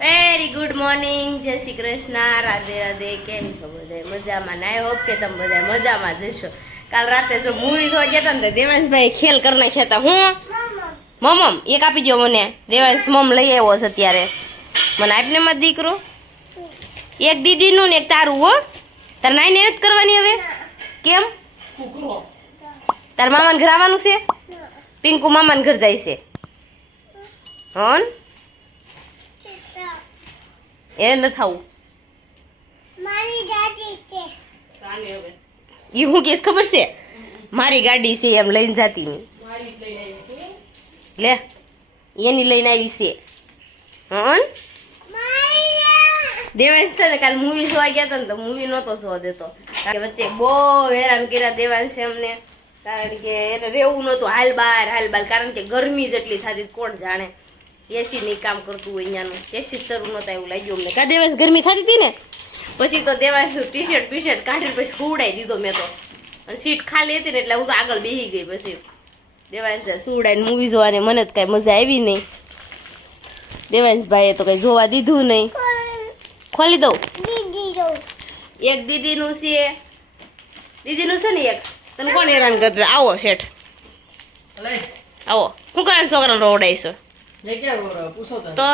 Very good morning, જય શ્રી કૃષ્ણ, રાધે રાધે. કેમ છો બધા? મજામાં? આઈ હોપ કે તમે બધા મજામાં જશો. કાલ રાતે જો મૂવી જોવા ગયા હતા ને તો દેવાંશભાઈ ખેલ કરી નાખ્યા હતા. હું મમ એક આપી દો મને. દેવાંશ મમ લઈ આવ્યો છે અત્યારે. મને આપને મત દીકરો. એક દીદીનું ને એક તારું. હો તાર નાઈ ને જ કરવાની હવે. કેમ? તાર મામાને ઘર આવવાનું છે? પિંકુ મામાને ઘર જાય છે. હન એ ન થાવું. ઈ હું કેસ ખબર છે? મારી ગાડી છે એમ લઈને જાતી ની. લે એની લઈને આવી છે. હન દેવાંશ છે ને કાલ મૂવી જોવા ગયા હતા ને તો મૂવી નહોતો જોવા દેતો. કારણ કે વચ્ચે બહુ હેરાન કર્યા દેવાંશ એમને. કારણ કે એને રહેવું નહોતું. હાલ બાર કારણ કે ગરમી જેટલી થતી કોણ જાણે. એસી નહીં કામ કરતું હોય અહીંયાનું. એસી શરૂ નહોતા એવું લાગ્યું અમને. કા દેવાંશ ગરમી થતી હતી ને પછી તો દેવાંશ ટી-શર્ટ કાઢીને પછી સુવડાવી દીધો મેં તો. અને સીટ ખાલી હતી ને એટલે હું તો આગળ બેસી ગઈ. પછી દેવાંશ સુવડાવીને મૂવી જોવાની મને તો કાંઈ મજા આવી નહીં. દેવાંશભાઈએ તો કંઈ જોવા દીધું નહીં. ખોલી દઉં. એક દીદીનું છે ને એક. તને કોણ હેરાન કરતું? આવો શેઠ આવો. શું કરે છોકરાને રોવડાવીશો? તો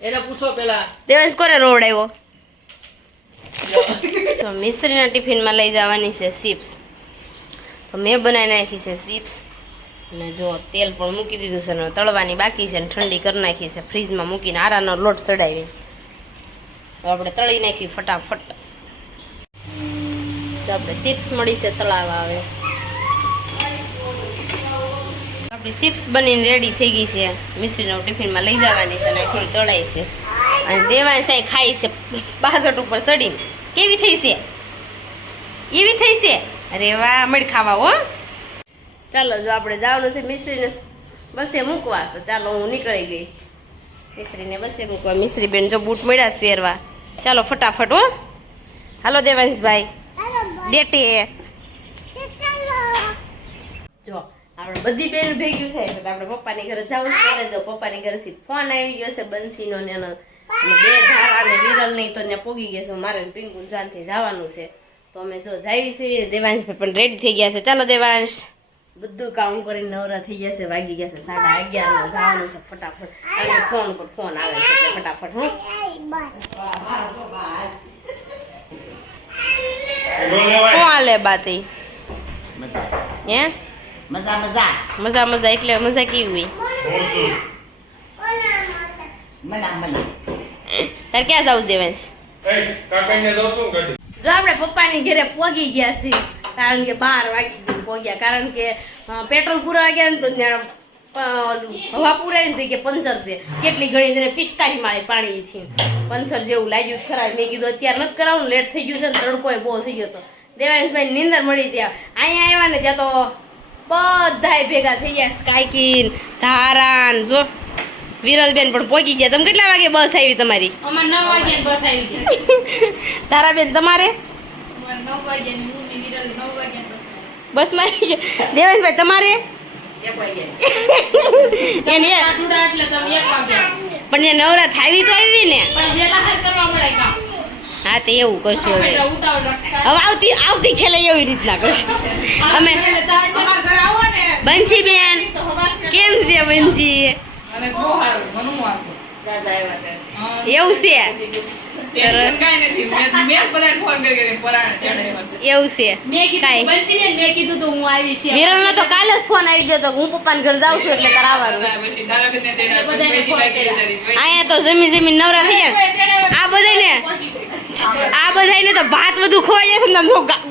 એને પૂછો પેલા દેવાંશ કોને રોવડાવ્યો? તો મિશ્રીના ટિફિનમાં લઈ જવાની છે ચિપ્સ. તો મેં બનાવી નાખી છે ચિપ્સ. અને જો તેલ પણ મૂકી દીધું છે ને તળવાની બાકી છે ને ઠંડી કરી નાખી છે ફ્રીજમાં મૂકીને આરાનો લોટ ચડાવી. તો આપણે તળી નાખી ફટાફટ. તો આપણે ચિપ્સ મળી છે તળાવા. આવે આપણી ચિપ્સ બનીને રેડી થઈ ગઈ છે. મિશ્રીનો ટિફિનમાં લઈ જવાની છે અને થોડી તળાઈ છે. અને દેવાંશ ખાઈ છે બાજટ ઉપર ચડીને. કેવી થઈ છે? એવી થઈ છે. અરે વાહ, મળી ખાવા. હો ચાલો, જો આપણે જવાનું છે મિશ્રીને બસે મૂકવા. તો ચાલો હું નીકળી ગઈ મિશ્રીને બસે મૂકવા. મિશ્રી બેન જો બૂટ મળ્યા છે પહેરવા. ચાલો ફટાફટ. હો હાલો દેવાંશભાઈ ડેટે. જો આપણે બધી બેન ભેગી છે તો આપણે પપ્પાની ઘરે જવું છે. જો પપ્પાની ઘરેથી ફોન આવી ગયો છે બંસીનો ને એનો. બે ધારા ને વિરલ નહીં તો ત્યાં પોગી ગયા છે. મારે પિંકુ જાનથી જવાનું છે. તો અમે જો જાવી છીએ. દેવાંશભાઈ પણ રેડી થઈ ગયા છે. ચાલો દેવાંશ. બધું કામ કરીને નવરા થઈ ગયા છે. વાગી ગયા છે 11:30. જવાનું છે ફટાફટ. અને ફોન પર ફોન આવે છે એટલે ફટાફટ. હું શું હાલે બાતી? હે મજા એટલે મજા કેવી હોય? તાર ક્યાં જવું દેવાંશ? જો આપણે પપ્પાની ઘરે પોગી ગયા છીએ. કારણ કે 12 વાગી પોગ્યા. કારણ કે પેટ્રોલ પૂરા ગયા ને તો હવા પુરાય ને કે પંચર છે. કેટલી ઘણી તેને પિચકારી મારે પાણીથી પંચર જેવું લાગ્યું ખરા. મેં કીધું અત્યારે નથી કરાવું, લેટ થઈ ગયું છે ને તડકો બહુ થઈ ગયો હતો. દેવાંશભાઈ નીંદર મળી ત્યાં. અહીંયા આવ્યા ને ત્યાં તો બધાય ભેગા થઈ ગયા. સ્કાયકીન, ધારાન, જો વિરલબેન પણ પહોંચી ગયા. તમે કેટલા વાગે બસ આવી તમારી? અમારે 9 વાગે બસ આવી ગયા. ધારાબેન તમારે 9 વાગે. બસમાં આવી ગયા. દેવાંશભાઈ તમારે 1 વાગે. પણ નવરા થાવી તો આવી ને. હા તો એવું કરશું. હવે આવતી છેલ્લે એવી રીતના કરશું અમે. બંસી બેન કેમ છે? બંસી એવું છે. વિરલ નો તો કાલે જ ફોન આવી ગયો તો હું પપ્પાને ઘર જાઉં છું એટલે તાર આવવાનું. અહીંયા તો જમી નવરા થઈ જાય. આ બધાને તો ભાત બધું ખવાઈ જાય છે.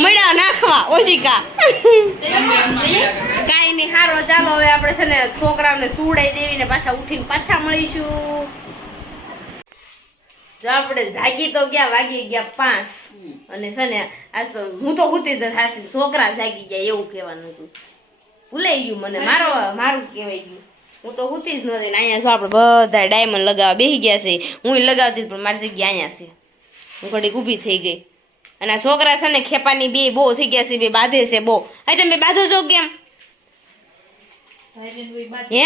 મળ્યા નાખવા ઓશિકા. કાંઈ નહીં, હારો ચાલો હવે આપણે છે ને છોકરાઓને સુવડાવી દેવીને પાછા ઉઠીને પાછા મળીશું. જો આપણે જાગી તો ગયા, વાગી ગયા 5. અને છે ને આજ તો હું તો હુતી જ થાશી. છોકરા જાગી ગયા એવું કહેવાનું હતું. ભૂલાઈ ગયું મને. મારું કહેવાય ગયું. હું તો હુતી જ નહોતી. અહીંયા જો આપણે બધા ડાયમંડ લગાવવા બેસી ગયા છે. હું લગાવતી પણ મારી જગ્યા અહીંયા છે. હું ઘડીક ઊભી થઈ ગઈ. અને આ છોકરા છે ને ખેપાની બે બહુ થઈ ગયા છે. બે બાંધે છે બહુ. હા તમે બાંધો છો કેમ? હે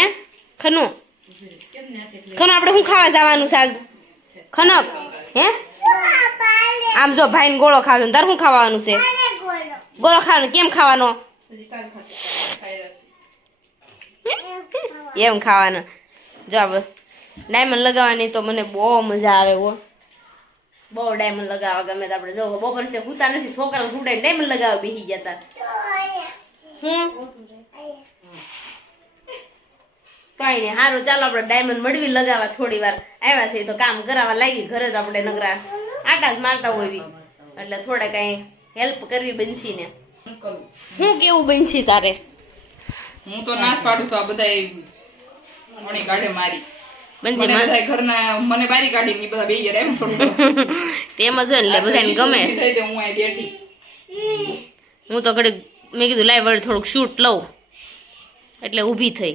ખનું ખનો આપણે શું ખાવા જવાનું સાજ ખનક હે આમ જો ભાઈને ગોળો ખાવાનો તાર શું ખાવાનું છે ગોળો ખાવાનો કેમ ખાવાનો એમ ખાવાનો જો ડાયમંડ લગાવવાની તો મને બહુ મજા આવે હો બહુ ડાયમંડ લગાવવા ગમે તો આપણે જો બપોર છે હુતા નથી છોકરા હુડાઈને ડાયમંડ લગાવવા બેસી જતા હું કઈ નહીં સારું ચાલો આપણે ડાયમંડ મળવી લગાવવા થોડી વાર આવ્યા છે તો કામ કરાવવા લાગી ઘરે જ આપણે નગરા આટા જ મારતા હોય એટલે થોડા કઈ હેલ્પ કરવી બંશીને હું કેવું બંશી તારે હું તો નાશ પાડું છું આ બધા મણી કાઢે મારી બંશી બધા ઘરના મને બારી કાઢી ની બધા બેહી જાય એમ તેમ જ એટલે બધાને ગમે થઈ જાય હું અહીં બેઠી હું તો ઘડી મેં કીધું લાઈ વળી થોડુંક શૂટ લઉં એટલે ઊભી થઈ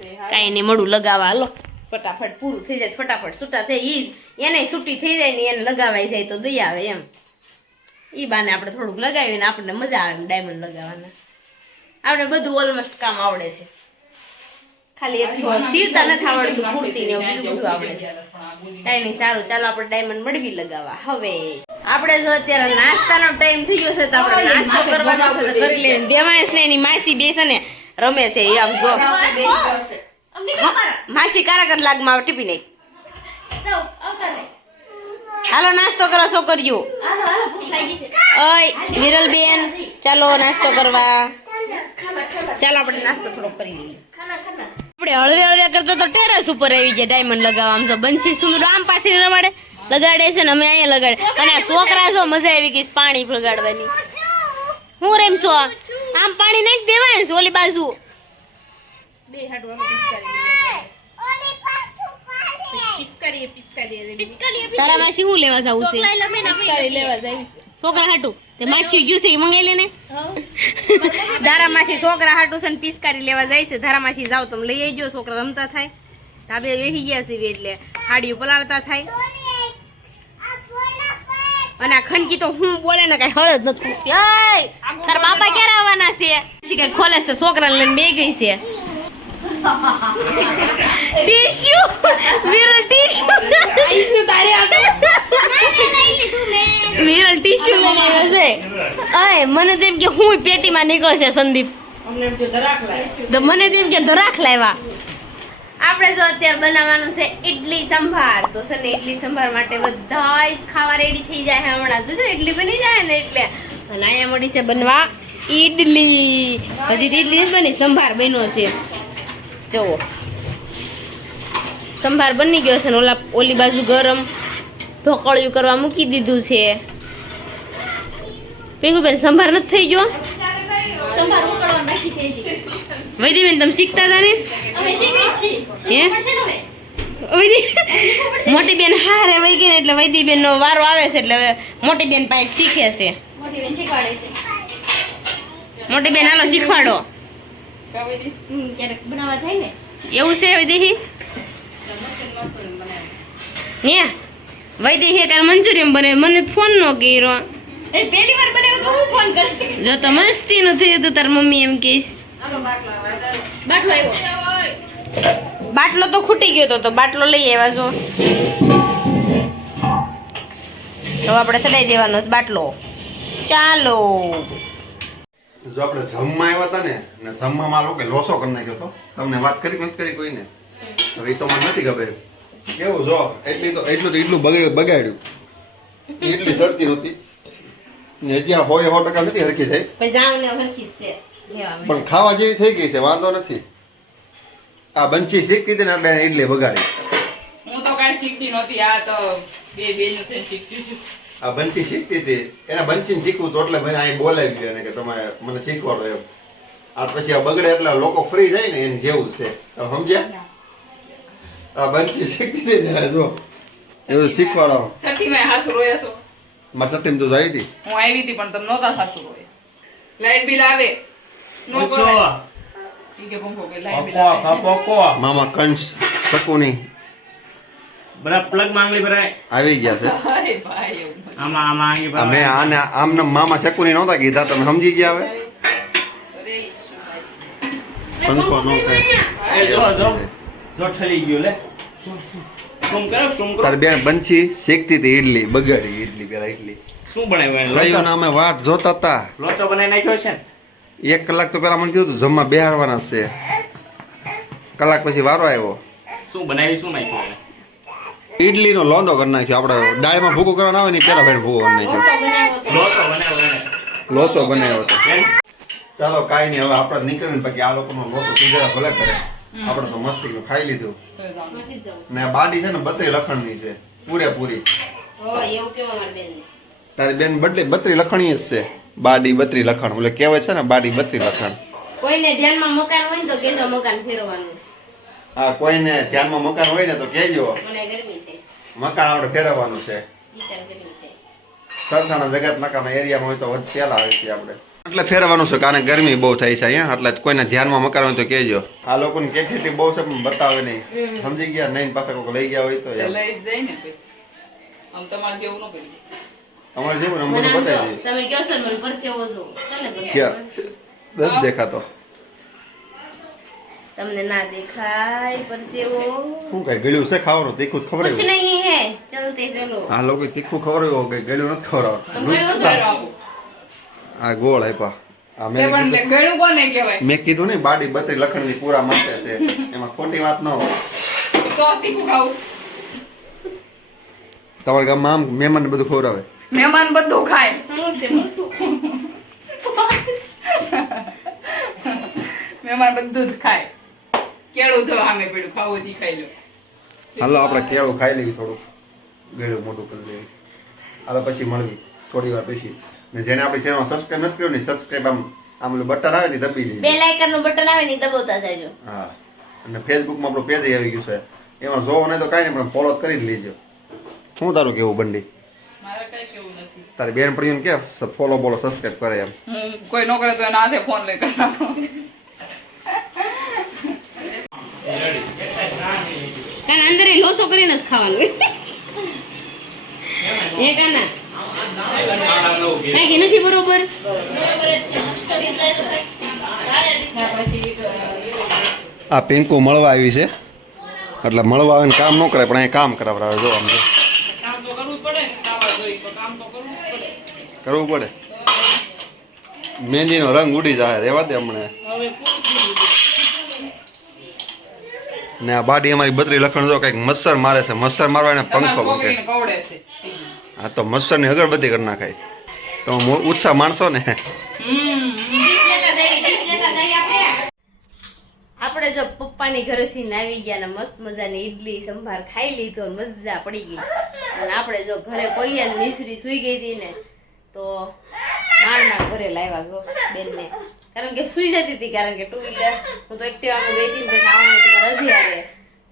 કાંઈ નહીં મળું લગાવવા હાલો ફટાફટ પૂરું થઈ જાય ફટાફટ છૂટા થઈ એને છૂટી થઈ જાય ને એને લગાવાઈ જાય તો દઈ આવે એમ ઈ બાને આપણે થોડુંક લગાવીને આપણને મજા આવે ડાયમંડ લગાવવાના આપણે બધું ઓલમોસ્ટ કામ આવડે છે ખાલી એક સીવતા નથી આવડતું કુર્તી ને બીજું બધું આવડે છે કાંઈ નહીં સારું ચાલો આપણે ડાયમંડ મળવી લગાવવા હવે આપણે જો અત્યારે નાસ્તાનો ટાઈમ થઈ ગયો છે તો આપણે નાસ્તો કરવાનો છે તો કરી લઈએ દેવાંશ ને એની માસી બેસે ને રમે છે એ આમ જો માસી કારાકર લાગમાં ટીપી નહીં હાલો નાસ્તો કરો છોકરીઓ ઓય વિરલબેન ચાલો નાસ્તો કરવા ચાલો આપણે નાસ્તો થોડો કરી લઈએ આપણે હળવે હળવે કરતો તો ટેરેસ ઉપર આવી જાય ડાયમંડ લગાવવા આમ તો બંસી સુંદર આમ પાછી રમાડે લગાડે છે ને અમે અહીંયા લગાડે અને આ છોકરા જો મજા આવી ગઈ પાણી લગાડવાની હું રેમશો આમ પાણી નાખી દેવાય ને ઓલી બાજુ બે તારા માસી હું લેવા જાવું છે છોકરા હાટું તે માસી ગયું છે મંગાઈ લે ને ધારા માસી છોકરા હાટું છે ને પિચકારી લેવા જાય છે ધારા માસી જાવ તમે લઈ આવજો છોકરા રમતા થાય ધાબે બેસી ગયા છે એટલે હાડીઓ પલાળતા થાય અને આ ખનકી તો હું બોલે ને કઈ હળ જ નથી તારા બાપા ક્યારે આવવાના છે કઈ ખોલે છે છોકરા લઈને બે ગઈ છે ટીશ્યુ વિરલ ટીશ્યુ તારે વિરલ ટીશ્યુ લઈને આવ્યો છે અય મને તેમ કે હું પેટીમાં નીકળશે સંદીપ તો મને તેમ કે ધરાખ લાવ્યા આપણે જો અત્યારે બનાવવાનું છે ઇડલી સંભાર તો છે ને ઇડલી સંભાર માટે બધા જ ખાવા રેડી થઈ જાય હમણાં જો ઇડલી બની જાય ને એટલે અને અહીંયા મળી છે બનવા ઇડલી હજી ઇડલી જ બની સંભાર બન્યો છે જુઓ સંભાર બની ગયો છે ને ઓલી બાજુ ગરમ ઢોકળિયું કરવા મૂકી દીધું છે પેગુબેન સંભાર નથી થઈ ગયો સંભાર ઉકળવા બાકી છે વૈદીબેન તમે શીખતા હતા ને અમે શીખી છીએ મોટી બેન હારે વહી ગઈ ને એટલે વૈદીબેન નો વારો આવે છે એટલે મોટી બેન પાસે શીખે છે મોટી બેન શીખવાડે છે મોટી બેન હાલો શીખવાડો ક્યારેક બનાવવા થાય ને એવું છે વૈદેહી ને વૈદેહી કાલ મંચુરિયન બને મને ફોન નો કર્યો પહેલી વાર બનાવ્યો તો હું ફોન કરી જો તો મસ્તી નું થયું તો તાર મમ્મી એમ કહીશ બાટલો આવ્યો બાટલો તો ખૂટી ગયો તો બાટલો લઈ આવ્યા છો તો આપણે ચડાઈ દેવાનો બાટલો ચાલો જો આપણે જમવા આવ્યા હતા ને જમવામાં લોકો લોસો કરી નાખ્યો તો તમને વાત કરી નથી કરી કોઈને હવે એ તો મને નથી ખબર કેવું જો એટલું બગાડ્યું એટલી સડતી નહોતી ને હજી આ 100% નથી હરખી થઈ પણ ખાવા જેવી થઈ ગઈ છે વાંધો નથી આ બંચી શીખતી હતી ને એટલે ઇડલી બગાડી હું તો કાંઈ શીખતી નહોતી આ તો બે નું થઈને શીખતી છું આ બંચી શીખતી હતી એને બંચીને શીખવું તો એટલે મને અહીં બોલાવી ગયો એને કે તમે મને શીખવાડો એમ આ પછી આ બગડે એટલે લોકો ફ્રી જાય ને એને જેવું છે તમે સમજ્યા આ બંચી શીખતી હતી ને જો એવું શીખવાડો સઠી મેં હાસુ રોયા છો મારી સઠીમ તો જાય હતી હું આવી હતી પણ તમે નહોતા હાસુ રોયા લાઈટ બિલ આવે નો કરે ઠીક છે પંખો કે લાઈટ બિલ આવે મામા કંસ શકુની બરા પ્લગ માંગલી બરાય આવી ગયા છે અરે ભાઈ એવું આમાં આમાં આંગી બરાય મેં આને આમને મામા શકુની નહોતા કીધા તમે સમજી ગયા હવે અરે ઈશ્વર પંખો નો એ જો જો જો ઠરી ગયું લે શું કરો શું કરો તારી બેન બંછી શેકતી હતી ઇડલી, બગાડી ઇડલી પેલા ઇડલી. શું બનાવ્યું કયું એને? ને અમે વાટ જોતા હતા. લોચો બનાવી નાખ્યો છે ને 1 કલાક તો પેલા મને કીધું હતું જમવા બેહારવાના છે. કલાક પછી વારો આવ્યો. શું બનાવી શું નાખ્યું એને? ઇડલીનો લોંદો કરી નાખ્યો. આપણે દાળમાં ભૂકો કરવાનો આવે ને પેલા ભાઈ ભૂકો કરી નાખ્યો. ઓછો બનાવ્યો હતો. લોચો બનાવ્યો એને લોચો બનાવ્યો હતો. કેમ? ચાલો કાંઈ નહીં, હવે આપણે નીકળે ને પછી આ લોકોનો લોચો પીધા ભલે કરે. આપણે તો મસ્તી ખાઈ લીધું. મસી જ જાઉં. ને આ બાડી છે ને 32 લખણની છે પૂરેપૂરી. હો, એવું કેવું અમારી બેનને. તારી બેન 32 લખણી જ છે. બાડી 32 લખણ, એટલે કહેવાય છે ને બાડી 32 લખણ. કોઈને ધ્યાનમાં મકાન હોય ને તો કેજો મકાન ફેરવવાનું. હા, કોઈને ધ્યાનમાં મકાન હોય ને તો કહેજો. મને ગરમી થાય. મકાન આપણે ફેરવવાનું છે. વિચાર ગરમી થાય. સરથાણા જગત નકાના એરિયામાં હોય તો વચ્ચે પેલા આવે છે આપણે. એટલે ફેરવાનું છે કારણ ગરમી બહુ થાય છે અહીંયા, એટલે કોઈને ધ્યાનમાં મકાન હોય તો કહેજો. આ લોકોની કેપેસિટી બહુ છે પણ બતાવે નહીં. સમજી ગયા નહીં? પાસે કોઈ લઈ ગયા હોય તો તો યાર. લઈ જ જાય ને પછી. આમ તમારે જેવું ન કર્યું. અમારે જેવું ને અમને મને આમ જો, બતાવી દઈએ. તમે કહો છો ને મને પરસેવો જો. ચાલે પરસેવો? ક્યાં? નથી દેખાતો. તમને ના દેખાય પરસેવો? શું કઈ ગળ્યું છે ખાવાનું? તીખું જ कुछ ખવડાવ્યું? नहीं है चलते चलो. આ લોકો તીખું ખવડાવ્યું કઈ ગળ્યું નથી ખવડાવતું. તમારે ઘર આપો. આ ગોળ આપ્યા. આ તે મેં પણ તે કીધું- ગળું કોને કહેવાય? મેં કીધું ને બાડી 32 લખણની પૂરા માથે છે, એમાં ખોટી વાત ન હોય. તો તીખું ખાવું. તમારા ગામમાં આમ મહેમાનને બધું ખવડાવે. મહેમાન બધું ખાય. મહેમાન બધું જ ખાય. કેળું જો સામે પડ્યું, ખાવું હોય તો ઈ ખાઈ લો. હાલો આપણે કેળું ખાઈ લેવી, થોડું ગળ્યું મોટું કરી લેવી. હાલો પછી મળવી થોડી વાર પછી. ને જેને આપણી ચેનલ સબસ્ક્રાઇબ નથી કર્યું ને સબસ્ક્રાઇબ આમ ઓલું બટન આવે ને ઈ દબી દેજો. બેલ આઇકન નું બટન આવે ને ઈ દબાવતા જાજો. હા, અને ફેસબુકમાં આપણું પેજ આવી ગયું છે, એમાં જોવો નહીં તો કાંઈ નહીં પણ ફોલો કરી જ લેજો. શું તારું કેવું બંડી? મારે કઈ કેવું નથી. તારી બેન પડીને કે ફોલો બોલો સબસ્ક્રાઇબ કરે એમ. હું કોઈ ન કરે તો એના હાથે ફોન લઈ કરવાનો. કારણ અંદર એ લોસો કરીને જ ખાવાનું. એ કાના કઈ કે નથી બરોબર. આ પિંકુ મળવા આવી છે, એટલે મળવા આવીને કામ ન કરે પણ અહીં કામ કરાવડાવે. જો આમ જો કામ તો કરવું જ પડે ને, ખાવા જોઈએ તો કામ તો કરવું જ પડે. કરવું પડે. મહેંદીનો રંગ ઉડી જાય, રેવા દે હમણે. હવે પૂરું થઈ ગયું. ને આ બાડી અમારી 32 લખણ જો કંઈક મચ્છર મારે છે, મચ્છર મારવા એને તમારા પંખો મૂકે. છોકરીને કવડે છે. આ તો મચ્છરની અગરબત્તી કરી નાખાય. તો ઉત્સાહ માણસો ને. આપણે જો પપ્પાની ઘરેથી આવી ગયા ને મસ્ત મજાની ઈડલી સંભાર ખાઈ લીધો, મજા પડી ગઈ. અને આપણે જો ઘરે પગ્યા ને મિશ્રી સુઈ ગઈ હતી ને તો મારના ઘરે લાવ્યા છો બેનને, કારણ કે સુઈ જતી હતી, કારણ કે 2 વ્હીલર હું તો એક્ટિવામાં ગઈ હતી ને પછી આવવાનું તો રજી આવે.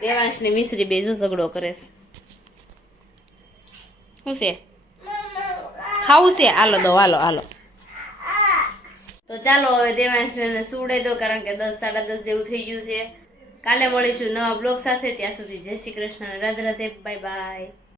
દેવાંશ ને મિશ્રી બે જો ઝઘડો કરે છે. શું છે ખાવું છે? હાલો દો, હાલો હાલો. તો ચાલો હવે દેવાંશને સુવડાવી દો, કારણ કે 10 સાડા 10 જેવું થઈ ગયું છે. કાલે મળીશું નવા બ્લોગ સાથે. ત્યાં સુધી જય શ્રી કૃષ્ણ, રાધે રાધે, બાય બાય.